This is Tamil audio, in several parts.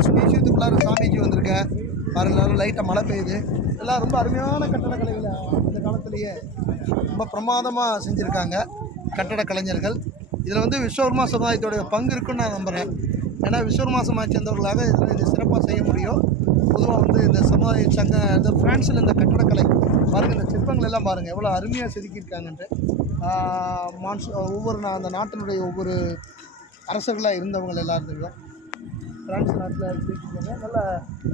ஃப்ரெண்ட்ஸ் மியூசியத்துக்குள்ளார சாமிஜி வந்திருக்கேன் பாருங்க லைட்டாக மழை பெய்யுது. எல்லாம் ரொம்ப அருமையான கட்டடக்கலைகளை அந்த காலத்திலேயே ரொம்ப பிரமாதமாக செஞ்சுருக்காங்க கட்டட கலைஞர்கள். இதில் வந்து விஸ்வகர்மா சமுதாயத்தோடைய பங்கு இருக்குன்னு நான் நம்புகிறேன் ஏன்னா விஸ்வகர்மா சமுதாயம் சேர்ந்தவர்களாக இதில் இது சிறப்பாக செய்ய முடியும். பொதுவாக வந்து இந்த சமுதாய சங்க இந்த ஃப்ரான்ஸில் இந்த கட்டடக்கலை பாருங்கள் இந்த சிற்பங்கள் எல்லாம் பாருங்கள் எவ்வளோ அருமையாக செதுக்கியிருக்காங்கன்ட்டு. மான்ஸ் ஒவ்வொரு நா- அந்த நாட்டினுடைய ஒவ்வொரு அரசர்களாக இருந்தவங்க எல்லாரும். பிரான்ஸ் நாட்டில் செதுக்கியிருக்காங்க நல்ல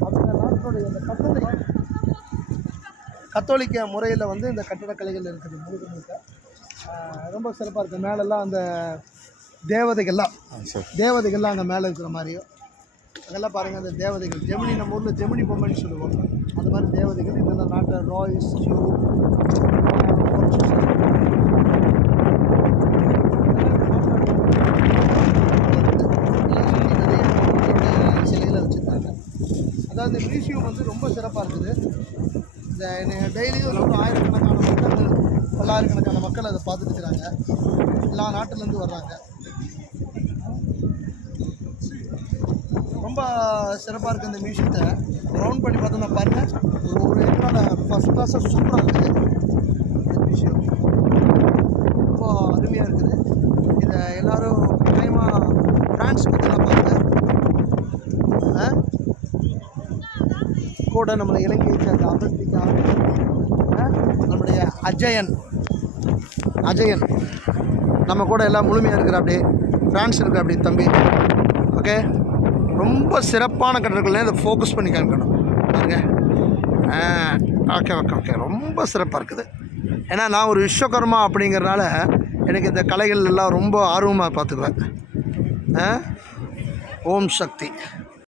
அந்த நாட்டினுடைய அந்த கத்தோலிக்க கத்தோலிக்க முறையில் வந்து இந்த கட்டடக்கலைகள் இருக்குது முழுக்க ரொம்ப சிறப்பாக இருக்குது மேலெல்லாம் அந்த தேவதைகள்லாம். தேவதைகள்லாம் அங்கே மேலே இருக்கிற மாதிரியும். அதெல்லாம் பாருங்கள் அந்த தேவதைகள். ஜெமினி நம்ம ஊரில் ஜெமினி பொம்மைன்னு சொல்லுவோம் அந்த மாதிரி தேவதைகள் இந்த நாட்டை ராய்ஸ் ஜூ அதாவது இந்த மியூசியம் வந்து ரொம்ப சிறப்பாக இருக்குது. இந்த டெய்லியும் ஒரு ஆயிரக்கணக்கான மக்கள் பல்லாயிரக்கணக்கான மக்கள் அதை பார்த்துட்டு இருக்கிறாங்க. எல்லா நாட்டிலேருந்து வர்றாங்க. ரொம்ப சிறப்பாக இருக்குது இந்த மியூசியத்தை ரவுண்ட் பண்ணி பார்த்தோம்னா பாருங்கள் ஒரு ஒரு ஏக்கரால் ஃபஸ்ட் கிளாஸாக சூப்பராக இருக்குது இந்த மியூசியம் ரொம்ப அருமையாக இருக்குது. இதை எல்லோரும் நியாயமாக பிரான்ஸ் கூட நம்மளை இலங்கையை சேர்ந்த அபஸ்திகா நம்முடைய அஜயன் அஜயன். நம்ம கூட எல்லாம் முழுமையாக இருக்கிற அப்படியே ஃப்ரான்ஸ் இருக்கிற அப்படி தம்பி. ஓகே ரொம்ப சிறப்பான கட்டடங்கள் இதை ஃபோக்கஸ் பண்ணி காமிக்கணும். பாருங்க. ஓகே ஓகே ஓகே ரொம்ப சிறப்பாக இருக்குது. ஏன்னா நான் ஒரு விஸ்வகர்மா அப்படிங்கிறனால எனக்கு இந்த கலைகள் எல்லாம் ரொம்ப ஆர்வமாக பார்த்துக்குவேன். ஓம் சக்தி.